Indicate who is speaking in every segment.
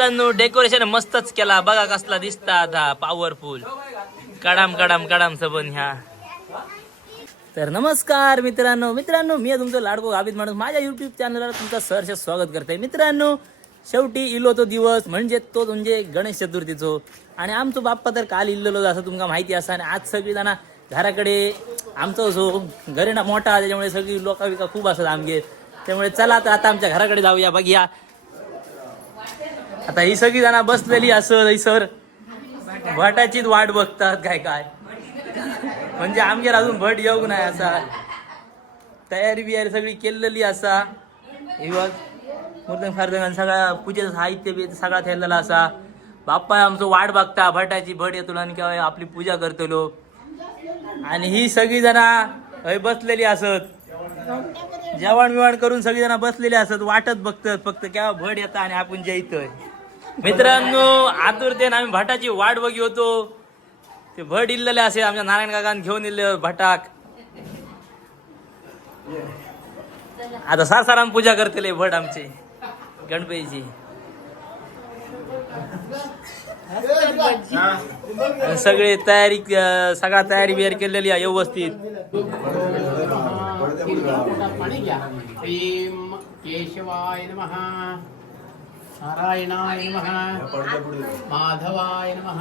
Speaker 1: मित्रांनो डेकोरेशन मस्तच केला. बघा कसला दिसता आता पॉवरफुल कडाम कडाम कडाम सबन ह्या. तर नमस्कार मित्रांनो. मित्रांनो मी तुमचं लाडको गाबित माणूस. माझ्या युट्यूब चॅनलवर तुमचं सहर्ष स्वागत करते मित्रांनो शेवटी इलो तो दिवस म्हणजे तो म्हणजे गणेश चतुर्थीचो. आणि आमचो बाप्पा तर काल इल्लेलो असं तुमका माहिती असा आणि आज सगळी जण घराकडे आमचं असो घरेणा मोठा त्याच्यामुळे सगळी लोका खूप असतात आमगे. त्यामुळे चला तर आता आमच्या घराकडे जाऊया बघूया. आता ही सगळी जण बसलेली असत सर. भटाचीच वाट बघतात काय काय. म्हणजे आमगेर अजून भट येऊ नाही असा. तयारी बियारी सगळी केलेली असा. इवज मुर्दंग फारदंग सगळा पूजेचं साहित्य बी सगळा ठेवलेला असा. बाप्पा आमचं वाट बघता भटाची भट येतो आणि केव्हा आपली पूजा करतलो आणि ही सगळी जण हय बसलेली असत. जेवण बिवण करून सगळी जण बसलेली असत वाटत बघतात. फक्त केव्हा भट येतं आणि आपण जैतोय मित्रांनो आतुरतेने आम्ही भटाची वाट बघी होतो. ते भट इल्लेले असे आमच्या नारायण काकान घेऊन इल्ले भटाक. आता सारसाराम पूजा करतेले भट आमचे गणपतीची. सगळे तयारी सगळा तयारी बियारी केलेली आहे व्यवस्थित.
Speaker 2: केशवाय नारायणाय नमः। माधवाय नमः।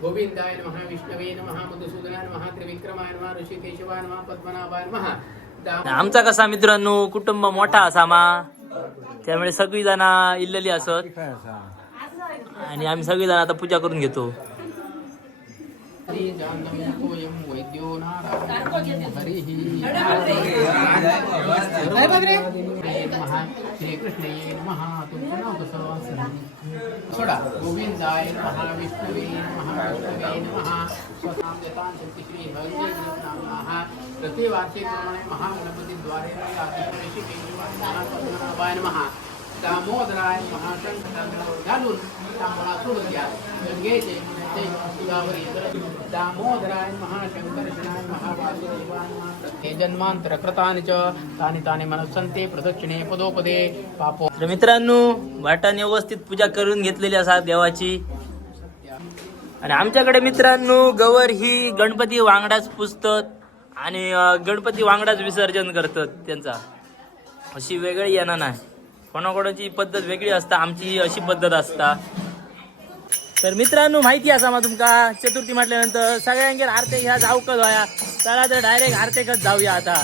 Speaker 2: गोविंदाय नमः विष्णवे नमः मधुसूदनाय नमः त्रिविक्रमाय नमः ऋषिकेशवाय नमः पद्मनाभाय नमः।
Speaker 1: आमचा कसा मित्रांनो कुटुंब मोठा असा मा? त्यामुळे सगळी जण इल्लेली असत. आणि आम्ही सगळी जण आता पूजा करून घेतो.
Speaker 2: नमः श्रीकृष्णये नमः तुमचं कसं सोडा. गोविंदाय नमः विष्णवे नमः विष्णवे नमः स्वतां यतां शक्ती श्री भगवते नमः प्रतिवार्षिकप्रमाणे महागणपतीद्वारे नमः. दामोदराय घालून तांबळा सोडून द्या. गंगेचे ते दामोदराय महाशंकर्षणाय महावासुदेवाय हे जन्मांतर कृतानि च. तानि तानि मनस्सन्ते प्रदक्षिणे पदोपदे पापो.
Speaker 1: तर मित्रांनो वाटाने व्यवस्थित पूजा करून घेतलेली असा देवाची. आणि आमच्याकडे मित्रांनो गवर ही गणपती वांगडाच पुजतात आणि गणपती वांगडाच विसर्जन करतात त्यांचा. अशी वेगळी येणार नाही. कोणाकोणाची पद्धत वेगळी असता आमची अशी पद्धत असता. तर मित्रांनो माहिती असा मग तुमका. चतुर्थी म्हटल्यानंतर सगळ्यांगेर आरते ह्या जाऊकच व्हाया. चला तर डायरेक्ट आरतेकच जाऊया आता.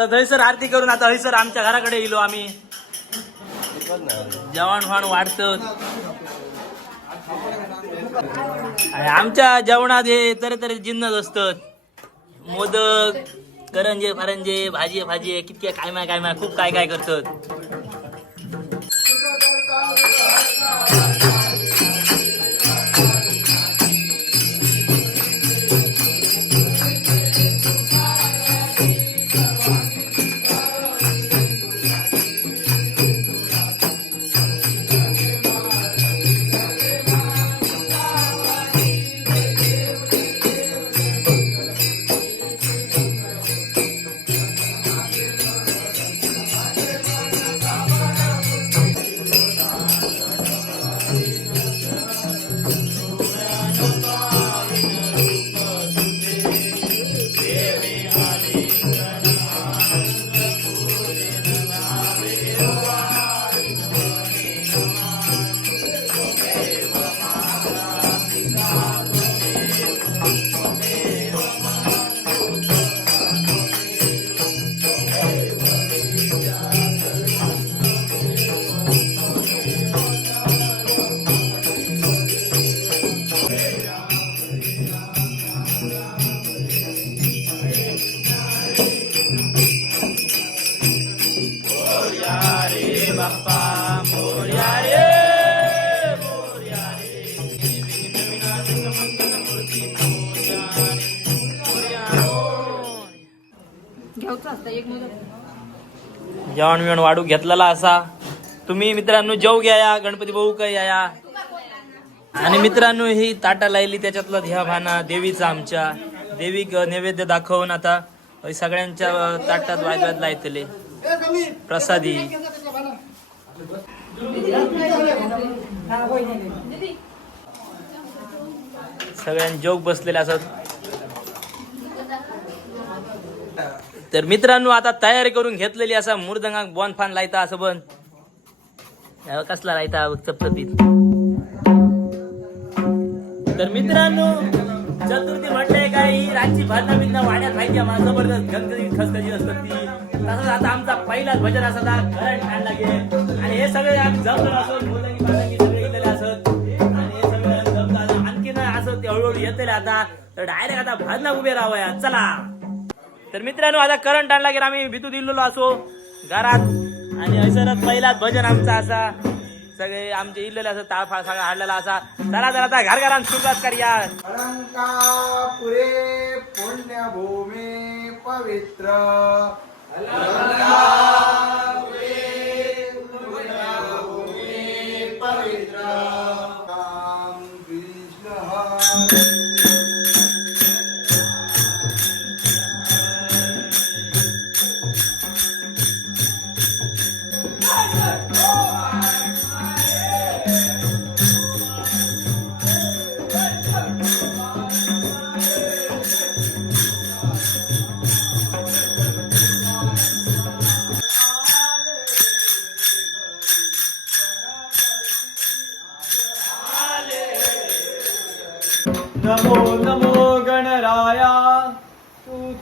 Speaker 1: तर थंयसर आरती करून आता हयसर आमच्या घराकडे येलो हो आम्ही. जेवण वाण वाढत. आमच्या जेवणात हे तरे जिन्नस असतात मोदक करंजे फरंजे भाजी भाजी कितके काय माय काय माय खूप काय काय करतात. बाप्पा मोर्या जेवण बिवण वाढू घेतलेला असा. तुम्ही मित्रांनो जेव घ्या या गणपती भाऊ काय या आणि मित्रांनो ही ताटा लायली त्याच्यातलं ह्या भाना देवीचा आमच्या. देवी नैवेद्य दाखवून आता सगळ्यांच्या ताटात वाजवायला लायतले. प्रसादी. सगळ्यांनी जोग बसलेले असत. तर मित्रांनो आता तयारी करून घेतलेली असा मुर्दंगाक बॉन फान लायता असं पण कसला लायता चपचपीत. तर मित्रांनो चतुर्थी म्हटलंय काय ही रातची भाजना बिजना वाड्यात राहायची माझं जबरदस्त गणगणी खसखशी असतात ती. तसंच आता आमचा पहिलाच भजन असत करंट छान लागेल. आणि हे सगळे आम्ही जमलं असत बोलंगी बालंगी सगळे गेलेले असत. आणि हे सगळे जमलं आणखी नाही असं ते हळूहळू येतले आता. तर डायरेक्ट आता भाजना उभे राहूया. चला. तर मित्रांनो आता करंट आणला की आम्ही भितू दिलेलो असो घरात. आणि हैसरच पहिलाच भजन आमचा असा. सगळे आमचे इल्लेले असं ताळफाळ सगळा हाडलेला असा. चला तर आता घर घरात सुरुवात करूया.
Speaker 3: अलंकापुरे पुण्यभूमी पवित्र.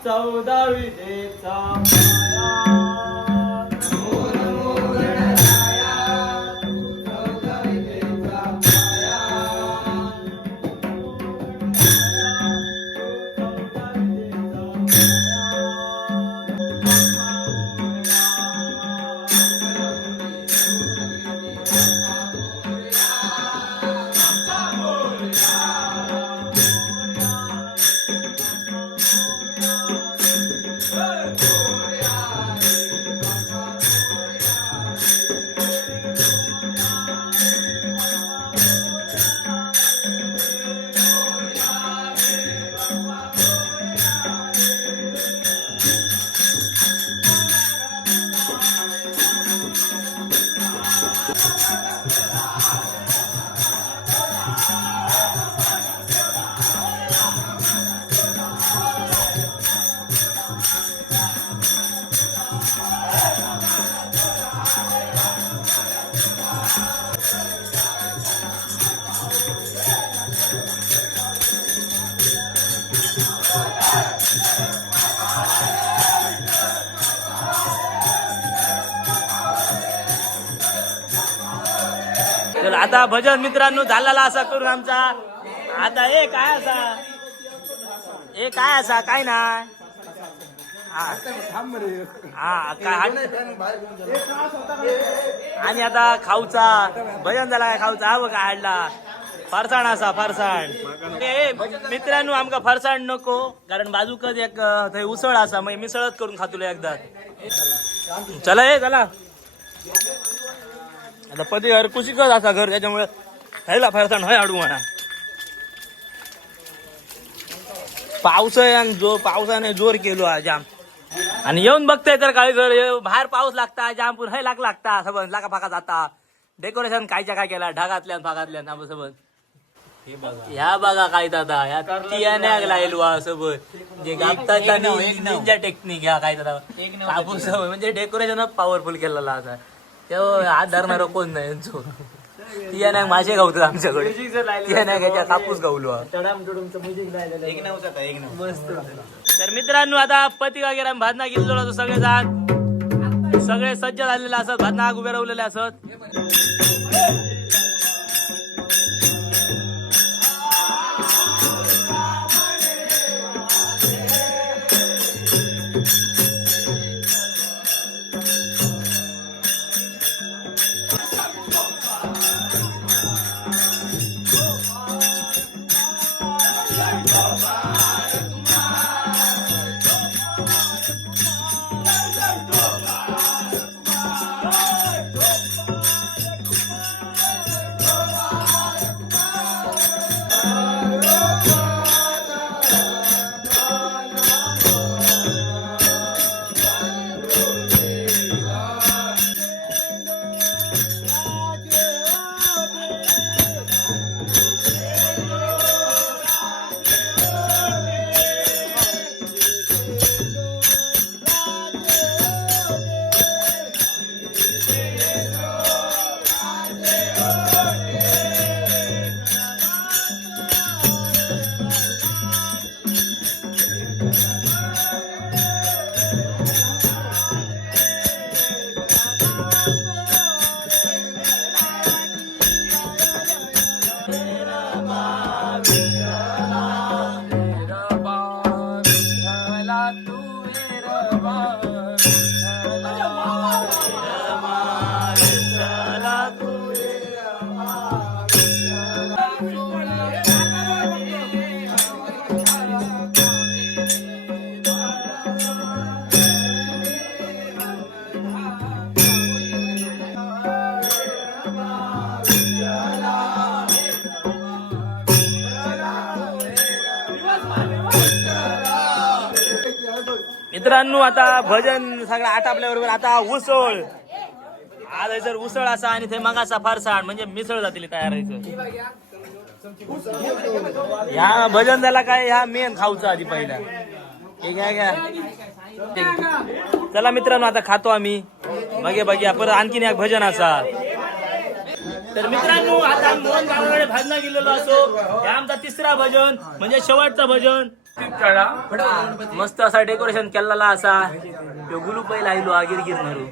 Speaker 4: चौदावी देचा.
Speaker 1: तर आता भजन मित्रांनो झालेला असा करून आमचा. आता हे काय असा? हे काय असा? काय ना? हा. काय आणि आता खाऊचा. भजन झाला काय खाऊचा. हा बघा हाडला. फरसाण असा फरसाण. मित्रांनो आमका फरसाण नको कारण बाजूकच एक थंय उसळ असा. मग मिसळच करून खातलो एकदा. चला हे चला. आता पती घर कुशिकच असा घर त्याच्यामुळे खायला फरसाण हय हाडू म्हणा. पाऊस आहे आणि जो पावसाने जोर केलो हा जाम. आणि येऊन बघताय तर काय घर हे बाहेर पाऊस लागता जाम पुन्हा हय लाग लागता सबन लाका फाका जाता. डेकोरेशन कायच्या काय केला? ढगातल्यान फागातल्यान ना सबन ह्या बघा काय दादा ह्या तियान्याक लायलो हा सबन जे गापता निंजा टेक्निक ह्या काय दादा? कापूस म्हणजे डेकोरेशनच पॉवरफुल केलेला आता तेव्हा हात धरणार कोण नाही यांचो तियान्याक मासे गावतात आमच्याकडे। तियान्याक याच्या कापूस गावलो हा। तर मित्रांनो आता पती वगैरे भाजना गेलेलो सगळे जण सगळे सज्ज झालेले असत भाजना आग उभे राहिलेले असत. मित्रांनो आता भजन सगळं आटापल्या बरोबर आता उसळ. आज जर उसळ असा आणि ते मगाचा फारसाण म्हणजे मिसळ जातील तयार ह्या भजन झाला काय? ह्या मेन खाऊचा आधी पहिला. ठीक आहे का चला मित्रांनो आता खातो आम्ही. बघे बघ्या. परत आणखीन एक भजन असा. तर मित्रांनो आता मोहन गावाकडे भाजना गेलेलो असो. हे आमचा तिसरा भजन म्हणजे शेवटचं भजन. मस्त असा डेकोरेशन केलेला असा. तो गुलू पहिला आयलो आगीर गिरणारू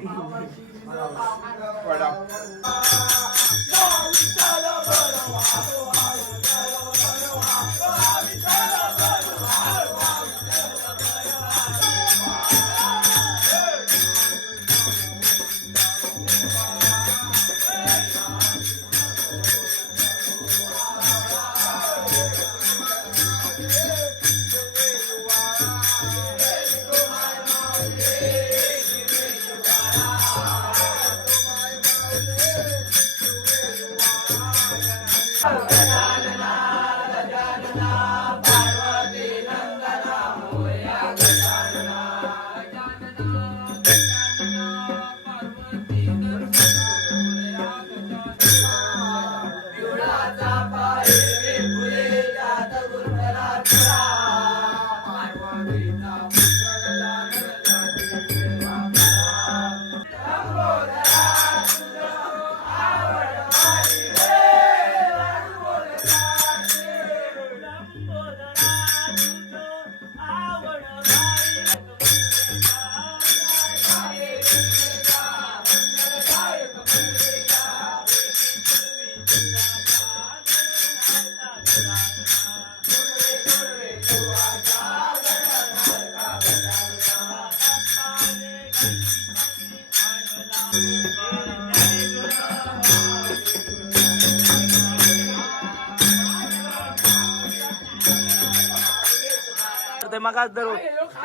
Speaker 1: तर मग दर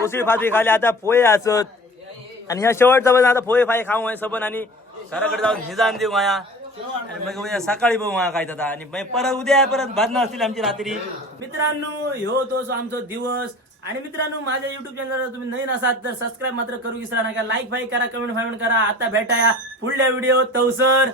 Speaker 1: उसळी भाजी खाली आता पोहे असत. आणि ह्या शेवटचा पण आता पोहे फाय खाऊ आहे सबन आणि घराकडे जाऊन निजान देऊ माया. आणि मग उद्या सकाळी बघू माया काय दादा आणि परत उद्या परत भाजणं असतील आमची रात्री. मित्रांनो ह्यो तो आमचा दिवस. आणि मित्रांनो माझ्या युट्यूब चॅनलवर तुम्ही नवीन असाल तर सबस्क्राईब मात्र करू विसरा नका. लाईक फाईक करा कमेंट फायमेंट करा. आता भेटाया पुढल्या व्हिडिओ तवसर.